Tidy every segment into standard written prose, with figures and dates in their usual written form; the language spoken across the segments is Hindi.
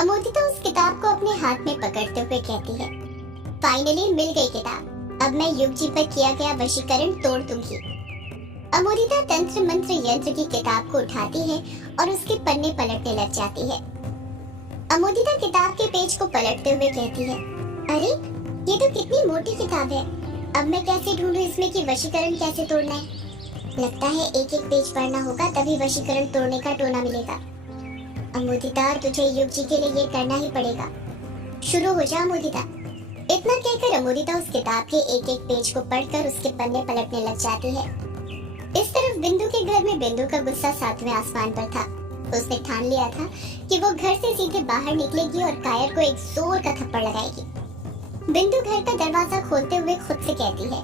अमोदिता उस किताब को अपने हाथ में पकड़ते हुए कहती है, फाइनली मिल गई किताब। अब मैं युग जी पर किया गया वशीकरण तोड़ दूंगी। अमोदिता तंत्र मंत्र यंत्र की किताब को उठाती है और उसके पन्ने पलटने लग जाती है। अमोदिता किताब के पेज को पलटते हुए कहती है, अरे ये तो कितनी मोटी किताब है। अब मैं कैसे ढूंढूं इसमें कि वशीकरण कैसे तोड़ना है। लगता है एक एक पेज पढ़ना होगा, तभी वशीकरण तोड़ने का टोना मिलेगा। अमोदिता, तुझे युग जी के लिए ये करना ही पड़ेगा। शुरू हो जा अमोदिता। इतना कहकर अमोदिता उस किताब के एक एक पेज को पढ़कर उसके पन्ने पलटने लग जाती है। इस तरफ बिंदु के घर में बिंदु का गुस्सा 7वें आसमान पर था। उसने ठान लिया था कि वो घर से सीधे बाहर निकलेगी और कायर को एक जोर का थप्पड़ लगाएगी। बिंदु घर का दरवाजा खोलते हुए खुद से कहती है,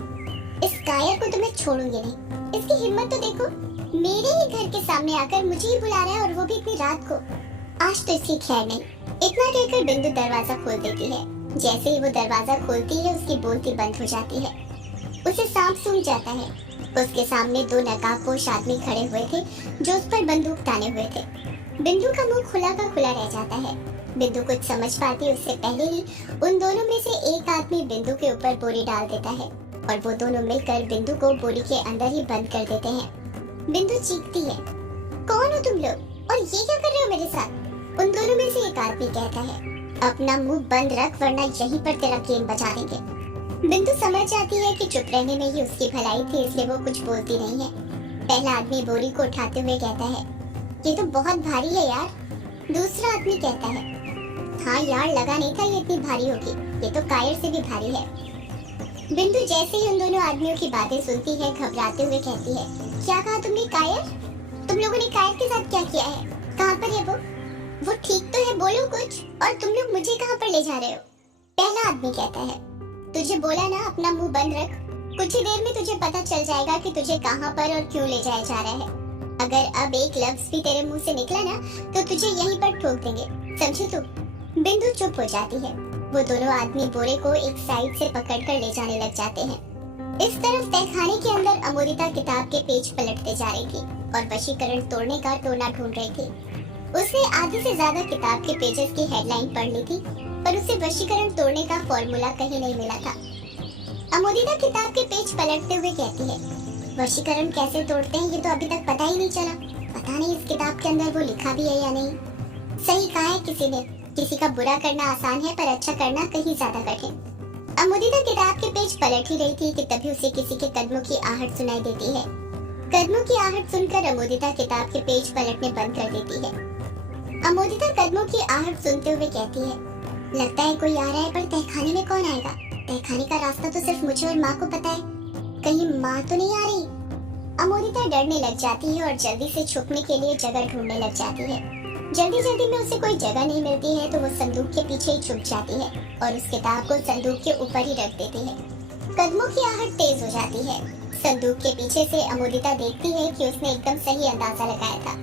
इस कायर को तो मैं छोड़ूंगी नहीं। इसकी हिम्मत तो देखो, मेरे ही घर के सामने आकर मुझे ही बुला रहा है, और वो भी इतनी रात को। आज तो इसकी खैर नहीं। इतना कहकर बिंदु दरवाजा खोल देती है। जैसे ही वो दरवाजा खोलती है, उसकी बोलती बंद हो जाती है। उसे सांप सूंघ जाता है। उसके सामने 2 नकाबपोश आदमी खड़े हुए थे जो उस पर बंदूक ताने हुए थे। बिंदु का मुंह खुला का खुला रह जाता है। बिंदु कुछ समझ पाती उससे पहले ही उन दोनों में से एक आदमी बिंदु के ऊपर बोरी डाल देता है और वो दोनों मिलकर बिंदु को बोरी के अंदर ही बंद कर देते हैं। बिंदु चीखती है, कौन हो तुम लोग और ये क्या कर रहे हो मेरे साथ? उन दोनों में से एक आदमी कहता है, अपना मुंह बंद रख वरना यहीं पर तेरा गेम बजा देंगे। बिंदु समझ जाती है कि चुप रहने में ही उसकी भलाई थी, इसलिए वो कुछ बोलती नहीं है। पहला आदमी बोरी को उठाते हुए कहता है, ये तो बहुत भारी है यार। दूसरा आदमी कहता है, हाँ यार, लगा नहीं था ये इतनी भारी होगी, ये तो कायर से भी भारी है। बिंदु जैसे ही उन दोनों आदमियों की बातें सुनती है, घबराते हुए कहती है, क्या कहा तुमने? कायर? तुम लोगों ने कायर के साथ क्या किया है? कहाँ पर है वो ठीक तो है, बोलो कुछ। और तुम लोग मुझे कहाँ पर ले जा रहे हो? पहला आदमी कहता है, तुझे बोला ना अपना मुंह बंद रख। कुछ ही देर में तुझे पता चल जाएगा कि तुझे कहाँ पर और क्यों ले जाया जा रहा है। अगर अब एक लफ्ज भी तेरे मुंह से निकला ना तो तुझे यहीं पर ठोक देंगे, समझी तू? बिंदु चुप हो जाती है। वो दोनों आदमी बोरे को एक साइड से पकड़कर ले जाने लग जाते हैं। इस तरफ तहखाने के अंदर अमोदिता किताब के पेज पलटते जा रही थी और वशीकरण तोड़ने का टोना ढूंढ रही थी। उसने आधे से ज्यादा किताब के पेजेस की हेडलाइन पढ़ ली थी, पर उसे वशीकरण तोड़ने का फॉर्मूला कहीं नहीं मिला था। अमोदिता किताब के पेज पलटते हुए कहती है, वशीकरण कैसे तोड़ते हैं ये तो अभी तक पता ही नहीं चला। पता नहीं इस किताब के अंदर वो लिखा भी है या नहीं। सही कहा है किसी ने, किसी का बुरा करना आसान है पर अच्छा करना कहीं ज्यादा कठिन। अमोदिता किताब के पेज पलट ही रही थी कि तभी उसे किसी के कदमों की आहट सुनाई देती है। कदमों की आहट सुनकर अमोदिता किताब के पेज पलटने बंद कर देती है। अमोदिता कदमों की आहट सुनते हुए कहती है, लगता है कोई आ रहा है, पर तहखाने में कौन आएगा? तहखाने का रास्ता तो सिर्फ मुझे और माँ को पता है। कहीं माँ तो नहीं आ रही? अमोदिता डरने लग जाती है और जल्दी से छुपने के लिए जगह ढूंढने लग जाती है। जल्दी जल्दी में उसे कोई जगह नहीं मिलती है तो वो संदूक के पीछे ही छुप जाती है और उस किताब को संदूक के ऊपर ही रख देती है। कदमों की आहट तेज हो जाती है। संदूक के पीछे से अमोदिता देखती है कि उसने एकदम सही अंदाजा लगाया था।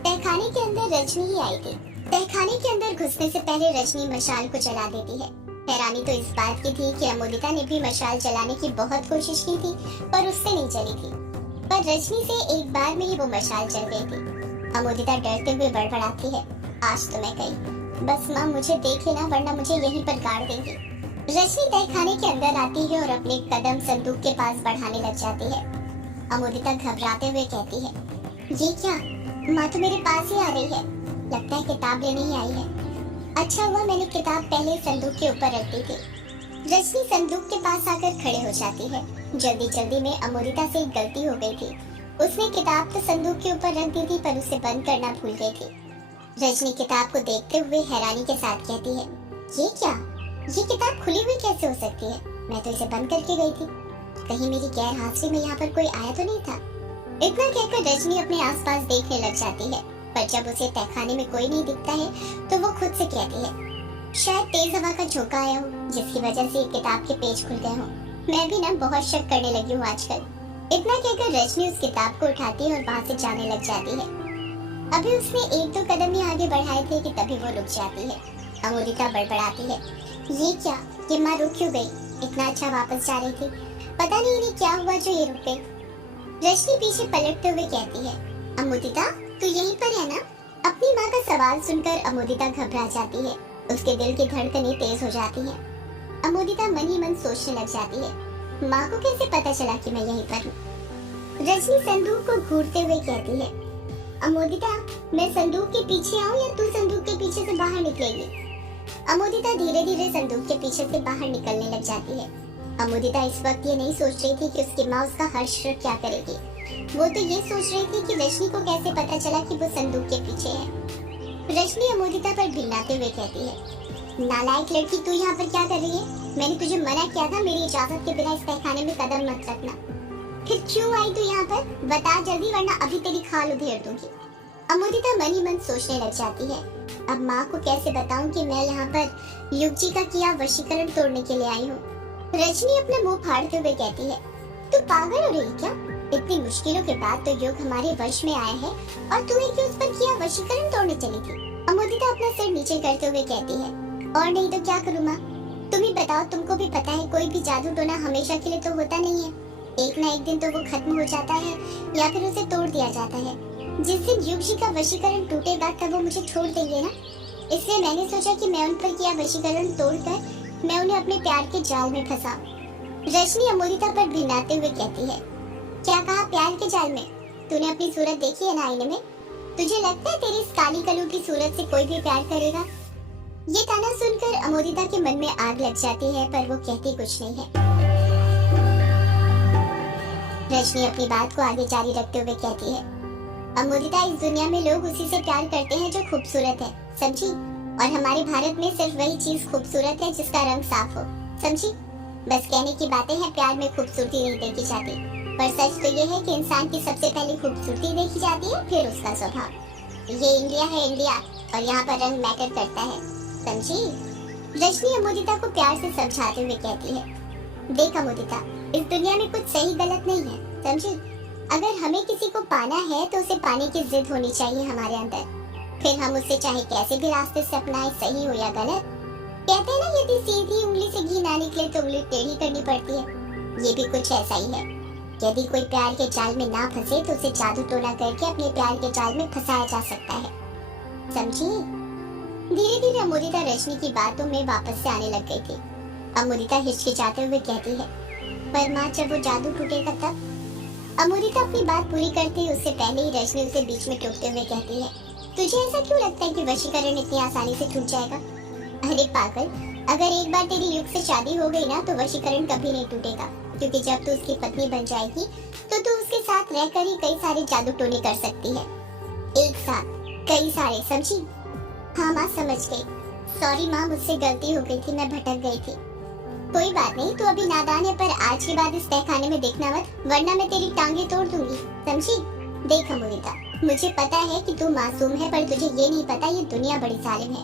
तहखाने के अंदर रजनी ही आई थी। तहखाने के अंदर घुसने से पहले रजनी मशाल को जला देती है। हैरानी तो इस बात की थी कि अमोदिता ने भी मशाल जलाने की बहुत कोशिश की थी, पर उससे नहीं जली थी। पर रजनी से एक बार में ही वो मशाल जल गई थी। अमोदिता डरते हुए बड़बड़ाती है, आज तो मैं गई। बस माँ मुझे देख लेना वरना मुझे यहीं पर गाड़ देंगी। रजनी तहखाने के अंदर आती है और अपने कदम संदूक के पास बढ़ाने लग जाती है। अमोदिता घबराते हुए कहती है, ये क्या? माँ तो मेरे पास ही आ रही है। लगता है किताब लेने ही आई है। अच्छा हुआ मैंने किताब पहले संदूक के ऊपर रख दी थी। रजनी संदूक के पास आकर खड़े हो जाती है। जल्दी जल्दी में अमोदिता से एक गलती हो गई थी। उसने किताब तो संदूक के ऊपर रख दी थी पर उसे बंद करना भूल गई थी। रजनी किताब को देखते हुए हैरानी के साथ कहती है, ये क्या? ये किताब खुली हुई कैसे हो सकती है? मैं तो इसे बंद करके गई थी। कहीं मेरी गैर हाजिरी में यहाँ पर कोई आया तो नहीं था? इतना कहकर रजनी अपने आसपास देखने लग जाती है, पर जब उसे तहखाने में कोई नहीं दिखता है तो वो खुद से कहती है, शायद तेज हवा का झोंका आया हो जिसकी वजह से किताब के पेज खुल गए हों। मैं भी ना बहुत शक करने लगी हूँ आजकल। इतना कहकर रजनी उस किताब को उठाती है और वहाँ से जाने लग जाती है। अभी उसने 1-2 कदम ही आगे बढ़ाए थे कि तभी वो रुक जाती है। अमोदिता बड़बड़ाती है, ये क्या? ये माँ रुक क्यों गई? इतना अच्छा वापस जा रही थी, पता नहीं इन्हें क्या हुआ जो ये रुक गई। रजनी पीछे पलटते हुए कहती है, अमोदिता तू यहीं पर है ना? अपनी माँ का सवाल सुनकर अमोदिता घबरा जाती है। उसके दिल की धड़कनें तेज हो जाती हैं। अमोदिता मन ही मन सोचने लग जाती है, माँ को कैसे पता चला कि मैं यहीं पर हूँ। रजनी संदूक को घूरते हुए कहती है, अमोदिता, मैं संदूक के पीछे आऊँ या तू संदूक के पीछे से बाहर निकलेगी? अमोदिता धीरे धीरे संदूक के पीछे से बाहर निकलने लग जाती है। अमोदिता इस वक्त ये नहीं सोच रही थी कि उसकी माँ उसका हर शर्त क्या करेगी। वो तो ये सोच रही थी कि रजनी को कैसे पता चला कि वो संदूक के पीछे है। रजनी अमोदिता पर भिड़ाते हुए कहती है, नालायक लड़की, तू यहाँ पर क्या कर रही है? मैंने तुझे मना किया था मेरी इजाजत के बिना इस तहखाने में कदम मत रखना। फिर क्यों आई तू यहाँ पर? बता जल्दी, वरना अभी तेरी खाल उधेड़ दूंगी। अमोदिता मन ही मन सोचने लग जाती है, अब माँ को कैसे बताऊं कि मैं यहाँ पर युग जी का किया वशीकरण तोड़ने के लिए आई हूँ। रजनी अपना मुंह फाड़ते हुए कहती है, तू पागल हो रही क्या? इतनी मुश्किलों के बाद तो युग हमारे वश में आया है और तू एक उस पर किया वशीकरण तोड़ने चली थी। अमोदिता अपना सिर नीचे करते हुए कहती है, और नहीं तो क्या करूँ माँ? तुम ही बताओ, तुमको भी पता है कोई भी जादू टोना हमेशा के लिए तो होता नहीं है। एक ना एक दिन तो वो खत्म हो जाता है या फिर उसे तोड़ दिया जाता है। जिस दिन युग जी का वशीकरण टूटेगा तब वो मुझे छोड़ देंगे ना। इसलिए मैंने सोचा कि मैं उन पर किया वशीकरण तोड़कर मैं उन्हें अपने प्यार के जाल में फंसाऊं। रजनी अमोदिता पर भिड़ाते हुए कहती है, क्या कहा प्यार के जाल में? तूने अपनी सूरत देखी है ना आईने में? तुझे लगता है तेरी इस काली कलू की सूरत से कोई भी प्यार करेगा? ये ताना सुनकर अमोदिता के मन में आग लग जाती है, पर वो कहती कुछ नहीं है। रजनी अपनी बात को आगे जारी रखते हुए कहती है, अमोदिता, इस दुनिया में लोग उसी से प्यार करते हैं जो खूबसूरत है, समझी? और हमारे भारत में सिर्फ वही चीज खूबसूरत है जिसका रंग साफ हो, समझी? बस कहने की बातें हैं, प्यार में खूबसूरती नहीं देखी जाती। पर सच तो ये है कि इंसान की सबसे पहले खूबसूरती देखी जाती है, फिर उसका स्वभाव। ये इंडिया है, इंडिया, और यहाँ पर रंग मैटर करता है, समझी? रजनी अमोदिता को प्यार से समझाते हुए कहती है, देख अमोदिता, इस दुनिया में कुछ सही गलत नहीं है, समझी? अगर हमें किसी को पाना है तो उसे पाने की जिद होनी चाहिए हमारे अंदर। फिर हम उसे चाहे कैसे भी रास्ते से अपनाएं, सही हो या गलत। कहते हैं ना, यदि सीधी उंगली से घी ना निकले तो उंगली टेढ़ी करनी पड़ती है। ये भी कुछ ऐसा ही है। यदि कोई प्यार के जाल में ना फंसे तो उसे जादू टोना करके अपने प्यार के जाल में फंसाया जा सकता है, समझी? धीरे धीरे अमोदिता रजनी की बातों में वापस से आने लग गई थी। अमोदिता हिचकिचाते हुए कहती है, पर माँ, जब वो जादू टूटेगा तब? अमोदिता अपनी बात पूरी करती है उससे पहले ही रजनी उसे बीच में टोकते हुए कहती है, तुझे ऐसा क्यों लगता है कि वशीकरण इतनी आसानी से टूट जाएगा? अरे पागल, अगर एक बार तेरी युग से शादी हो गई ना तो वशीकरण कभी नहीं टूटेगा, क्योंकि जब तू उसकी पत्नी बन जाएगी तो तू उसके साथ रहकर ही कई सारे जादू टोने कर सकती है, एक साथ कई सारे, समझी? हाँ माँ, समझ गई। सॉरी माँ, मुझसे गलती हो गई थी, मैं भटक गई थी। कोई बात नहीं, तू अभी नादान है, पर आज के बाद इस तहखाने में देखना मत, वरना मैं तेरी टांगे तोड़ दूंगी, समझी? देख अमोदिता, मुझे पता है कि तू मासूम है, पर तुझे ये नहीं पता ये दुनिया बड़ी जालिम है,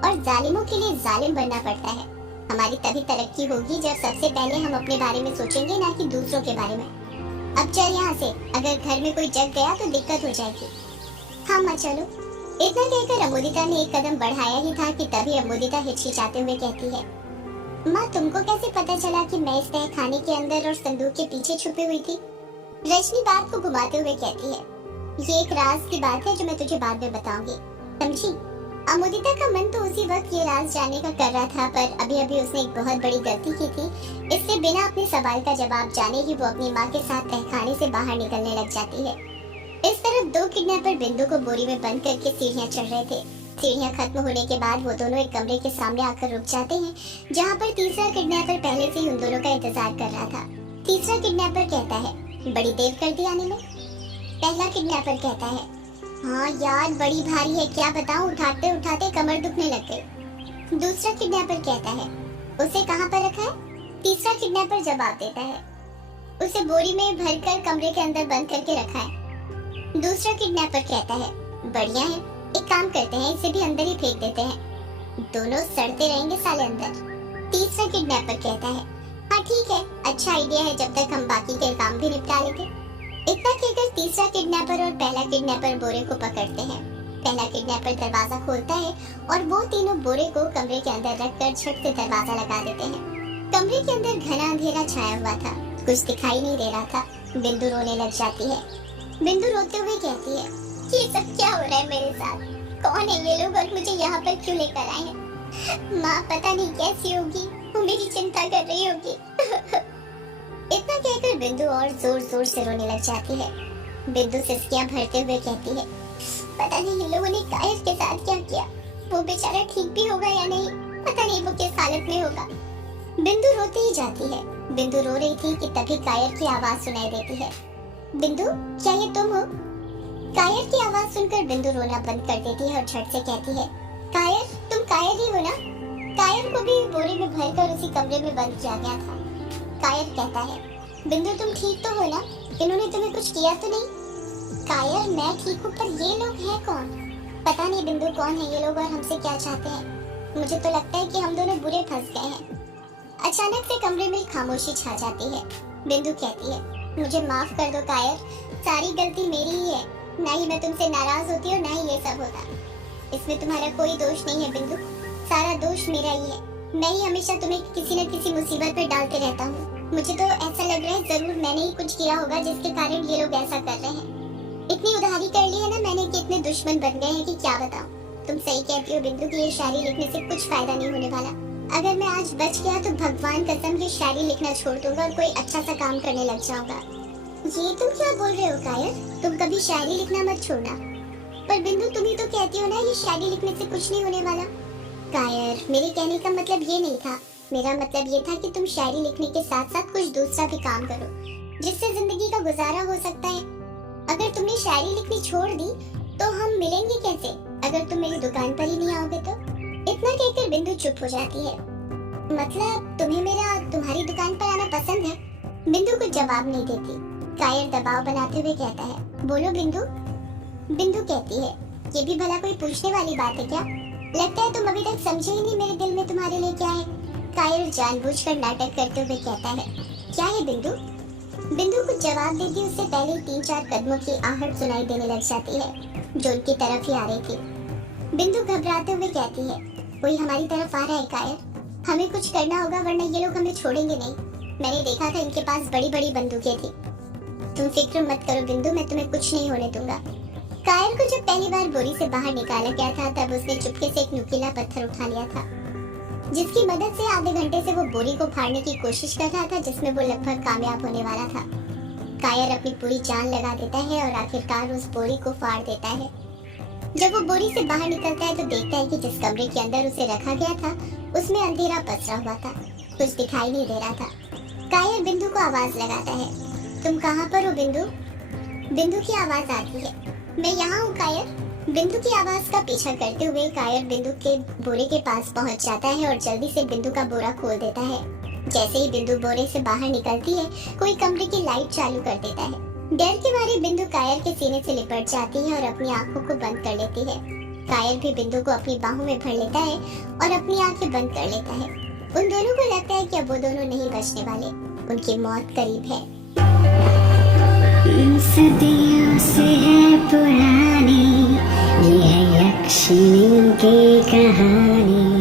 और जालिमों के लिए जालिम बनना पड़ता है। हमारी तभी तरक्की होगी जब सबसे पहले हम अपने बारे में सोचेंगे, ना कि दूसरों के बारे में। अब चल यहाँ से, अगर घर में कोई जग गया तो दिक्कत हो जाएगी। हाँ माँ, चलो। इतना कहकर अमोदिता ने एक कदम बढ़ाया ही था कि तभी अमोदिता हिचकिचाते हुए कहती है, माँ, तुमको कैसे पता चला कि मैं इस तहखाने के अंदर और संदूक के पीछे छुपी हुई थी? रजनी बात को घुमाते हुए कहती है, ये एक राज की बात है जो मैं तुझे बाद में बताऊंगी, समझी? अमोदिता का मन तो उसी वक्त ये राज जानने का कर रहा था, पर अभी अभी उसने एक बहुत बड़ी गलती की थी, इसलिए बिना अपने सवाल का जवाब जाने ही वो अपनी माँ के साथ तहखाने से बाहर निकलने लग जाती है। इस तरफ दो किडनैपर बिंदु को बोरी में बंद करके सीढ़ियाँ चढ़ रहे थे। सीढ़ियाँ खत्म होने के बाद वो दोनों एक कमरे के सामने आकर रुक जाते हैं, जहाँ पर तीसरा किडनैपर पहले से ही उन दोनों का इंतजार कर रहा था। तीसरा किडनैपर कहता है, बड़ी देर कर दी आने में। पहला किडनैपर कहता है, हाँ यार, बड़ी भारी है, क्या बताऊं, उठाते उठाते कमर दुखने लग गई। दूसरा किडनैपर कहता है, उसे कहाँ पर रखा है? तीसरा किडनैपर जवाब देता है, उसे बोरी में भरकर कमरे के अंदर बंद करके रखा है। दूसरा किडनैपर कहता है, बढ़िया है, एक काम करते हैं, इसे भी अंदर ही फेंक देते हैं, दोनों सड़ते रहेंगे साले अंदर। तीसरा किडनैपर कहता है, हाँ ठीक है, अच्छा आइडिया है, जब तक हम बाकी के काम भी निपटा लेते। इतना कहकर तीसरा किडनैपर और पहला किडनैपर बोरे को पकड़ते हैं। पहला किडनैपर दरवाजा खोलता है और वो तीनों बोरे को कमरे के अंदर रखकर झट से दरवाजा लगा देते हैं। कमरे के अंदर घना अंधेरा छाया हुआ था, कुछ दिखाई नहीं दे रहा था। बिंदु रोने लग जाती है। बिंदु रोते हुए कहती है, ये सब क्या हो रहा है मेरे साथ? कौन है ये लोग और मुझे यहाँ पर क्यों लेकर आए हैं? माँ पता नहीं कैसी होगी, वो मेरी चिंता कर रही होगी। इतना कहकर बिंदु और जोर जोर से रोने लग जाती है। बिंदु सिसकियां भरते हुए कहती है, पता नहीं इन लोगों ने कायर के साथ क्या किया, वो बेचारा ठीक भी होगा या नहीं, पता नहीं वो किस हालत में होगा। बिंदु रोती ही जाती है। बिंदु रो रही थी कि तभी कायर की आवाज सुनाई देती है। बिंदु, क्या ये तुम हो? कायर की आवाज सुनकर बिंदु रोना बंद कर देती है और झट से कहती है, कायर, तुम कायर ही हो ना? कायर को भी बोरे में भरकर उसी कमरे में बंद किया गया था। कायर कहता है, बिंदु तुम ठीक तो हो ना? इन्होंने तुम्हें कुछ किया तो नहीं? कायर, मैं ठीक हूँ, पर ये लोग हैं कौन? पता नहीं बिंदु कौन है ये लोग और हमसे क्या चाहते हैं। मुझे तो लगता है कि हम दोनों बुरे फंस गए हैं। अचानक से कमरे में खामोशी छा जाती है। बिंदु कहती है, मुझे माफ कर दो कायर, सारी गलती मेरी ही है। ना ही मैं तुमसे नाराज होती और ना ही ये सब होता। इसमें तुम्हारा कोई दोष नहीं है बिंदु, सारा दोष मेरा ही है। मैं ही हमेशा तुम्हें किसी न किसी मुसीबत में डालते रहता हूँ। मुझे तो ऐसा लग रहा है जरूर मैंने ही कुछ किया होगा जिसके कारण ये लोग ऐसा कर रहे हैं। इतनी उधारी कर ली है ना मैंने कि इतने दुश्मन बन गए हैं कि क्या बताऊं। तुम सही कहती हो बिंदु कि ये शायरी लिखने से कुछ फायदा नहीं होने वाला। अगर मैं आज बच गया तो भगवान कसम ये शायरी लिखना छोड़ दूंगा और कोई अच्छा सा काम करने लग जाऊंगा। ये तुम क्या बोल रहे हो कायर? तुम कभी शायरी लिखना मत छोड़ना। पर बिंदु तुम ही तो कहती हो ना ये शायरी लिखने से कुछ नहीं होने वाला। कायर, मेरे कहने का मतलब ये नहीं था। मेरा मतलब ये था कि तुम शायरी लिखने के साथ साथ कुछ दूसरा भी काम करो जिससे जिंदगी का गुजारा हो सकता है। अगर तुमने शायरी लिखनी छोड़ दी तो हम मिलेंगे कैसे अगर तुम मेरी दुकान पर ही नहीं आओगे तो? इतना कहकर बिंदु चुप हो जाती है। मतलब तुम्हें मेरा तुम्हारी दुकान पर आना पसंद है? बिंदु कुछ जवाब नहीं देती। कायर दबाव बनाते हुए कहता है, बोलो बिंदु। बिंदु कहती है, ये भी भला कोई पूछने वाली बात है क्या? लगता है तुम अभी तक समझे ही नहीं मेरे दिल में तुम्हारे लिए क्या है। कायर जानबूझकर नाटक करते हुए कहता है, क्या है बिंदु? बिंदु कुछ जवाब देती उससे पहले 3-4 कदमों की आहट सुनाई देने लग जाती है जो उनकी तरफ ही आ रही थी। बिंदु घबराते हुए कहती है, कोई हमारी तरफ आ रहा है कायर, हमें कुछ करना होगा वरना ये लोग हमें छोड़ेंगे नहीं। मैंने देखा था इनके पास बड़ी बड़ी बंदूकें थी। तुम फिक्र मत करो बिंदु, मैं तुम्हें कुछ नहीं होने दूंगा। कायर को जब पहली बार बोरी से बाहर निकाला गया था तब उसने चुपके से एक नुकीला पत्थर उठा लिया था जिसकी मदद से आधे घंटे से वो बोरी को फाड़ने की कोशिश कर रहा था जिसमें वो लगभग कामयाब होने वाला था। कायर अपनी पूरी जान लगा देता है और आखिरकार उस बोरी को फाड़ देता है। जब वो बोरी से बाहर निकलता है तो देखता है कि जिस कमरे के अंदर उसे रखा गया था उसमें अंधेरा पसरा हुआ था, कुछ दिखाई नहीं दे रहा था। कायर बिंदु को आवाज लगाता है, तुम कहाँ पर हो बिंदु? बिंदु की आवाज आती है, मैं यहाँ हूँ कायर। बिंदु की आवाज का पीछा करते हुए कायर बिंदु के बोरे के पास पहुँच जाता है और जल्दी से बिंदु का बोरा खोल देता है। जैसे ही बिंदु बोरे से बाहर निकलती है कोई कमरे की लाइट चालू कर देता है। डर के मारे बिंदु कायर के सीने से लिपट जाती है और अपनी आंखों को बंद कर लेती है। कायर भी बिंदु को अपनी बाहों में भर लेता है और अपनी आंखें बंद कर लेता है। उन दोनों को लगता है कि अब वो दोनों नहीं बचने वाले, उनकी मौत करीब है। सदियों से है पुरानी ये है यक्षिणी की कहानी।